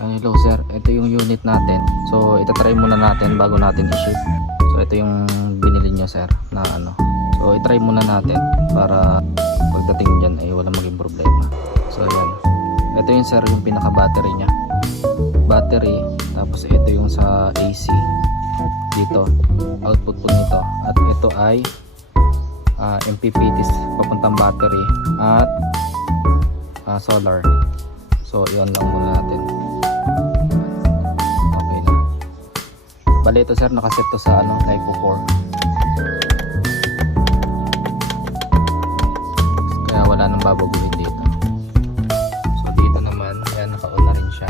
Hello sir, ito yung unit natin. So itatry muna natin bago natin i-ship. So ito yung binili nyo sir na ano. So itry muna natin para pagdating dyan ay wala maging problema. So ayan, ito yung sir yung pinaka battery nya. Battery, tapos ito yung sa AC dito, output po nito. At ito ay MPPT papuntang battery at solar. So iyon lang muna natin. Okay na. Bali ito sir, nakaset to sa ano, LiPo 4. Kaya wala nang babaguhin dito. So dito naman, ayan, naka-on na rin siya.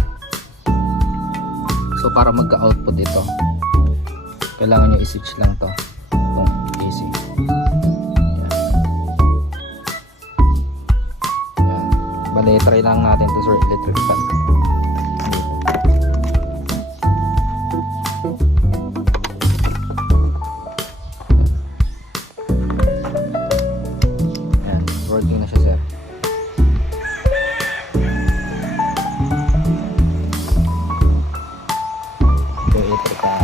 So para magka-output ito, kailangan nyo i-switch lang to, itong AC. Ayan. Ayan. Bali, try lang natin to sir, electric fan. Ayan, working na siya sir. Ito yung electric fan.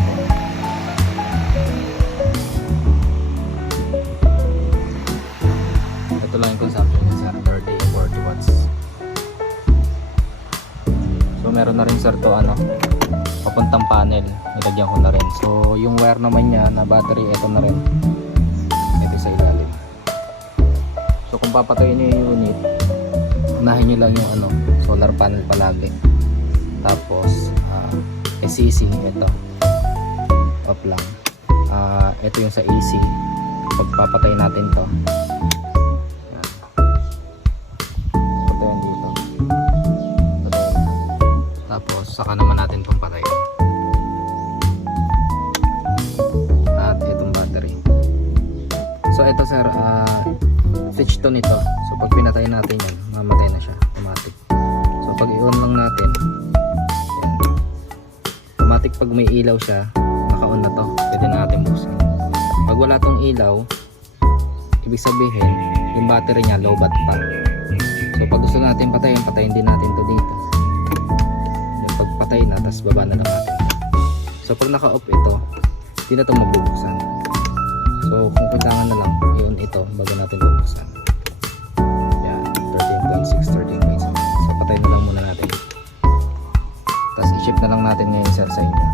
Ito lang yung consumption niya sir, 30-40 watts. So meron na rin sir to ano, papuntang panel, nilagyan ko na rin. So yung wire naman niya na battery, ito na rin, ito sa ilalim. So kung papatayin niyo yung unit, unahin niyo lang yung ano, solar panel palagi. Tapos ACC, ito off lang. Ito yung sa AC, pagpapatay natin to, patayin dito, patayin. Tapos saka naman natin itong patayin. At itong battery. So ito sir, switch to nito. So pag pinatay natin yan, mamatay na siya automatic. So pag i-on lang natin, yan, automatic pag may ilaw siya, naka-on na to, pwede na natin buksan. Pag wala tong ilaw, ibig sabihin yung battery nya low bat pa. So pag gusto natin patayin, patayin din natin to dito. Yung pag patay na, tapos baba na lang natin. So pag naka-off ito, hindi na ito mabubuksan. So kung kailangan na lang, i-on ito bago natin bubuksan. Yan, 13.6, 13.7. So patay na lang muna natin. Tapos i-ship na lang natin ngayon sir sa inyo.